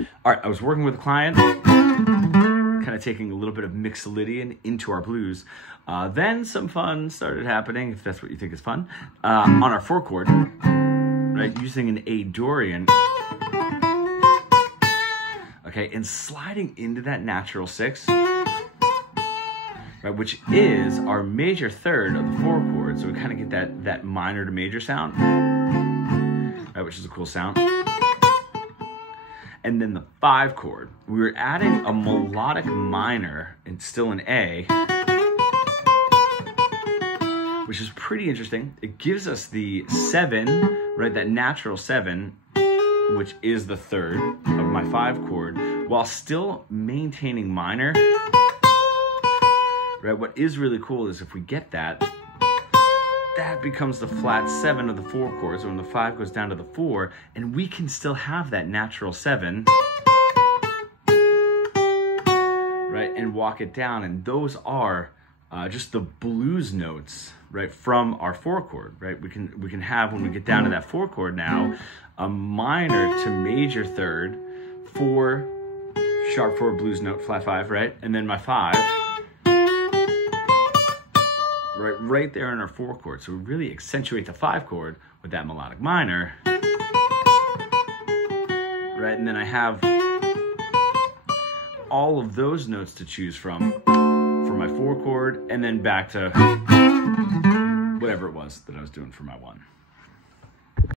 All right, I was working with a client, kind of taking a little bit of Mixolydian into our blues. Then some fun started happening, if that's what you think is fun, on our 4-chord, right, using an A Dorian, okay, and sliding into that natural 6, right, which is our major third of the 4 chord, so we kind of get that minor to major sound, right, which is a cool sound. And then the 5 chord, we were adding a melodic minor and still an A, which is pretty interesting. It gives us the 7, right, that natural 7, which is the third of my 5 chord, while still maintaining minor. Right, what is really cool is if we get that, that becomes the flat 7 of the 4 chords. So when the 5 goes down to the 4, and we can still have that natural 7, right, and walk it down. And those are just the blues notes, right, from our 4 chord, right? We can have, when we get down to that 4 chord now, a minor to major third, 4, sharp 4 blues note, flat 5, right? And then my 5, right there in our 4 chord. So we really accentuate the 5 chord with that melodic minor, right? And then I have all of those notes to choose from for my 4 chord, and then back to whatever it was that I was doing for my 1.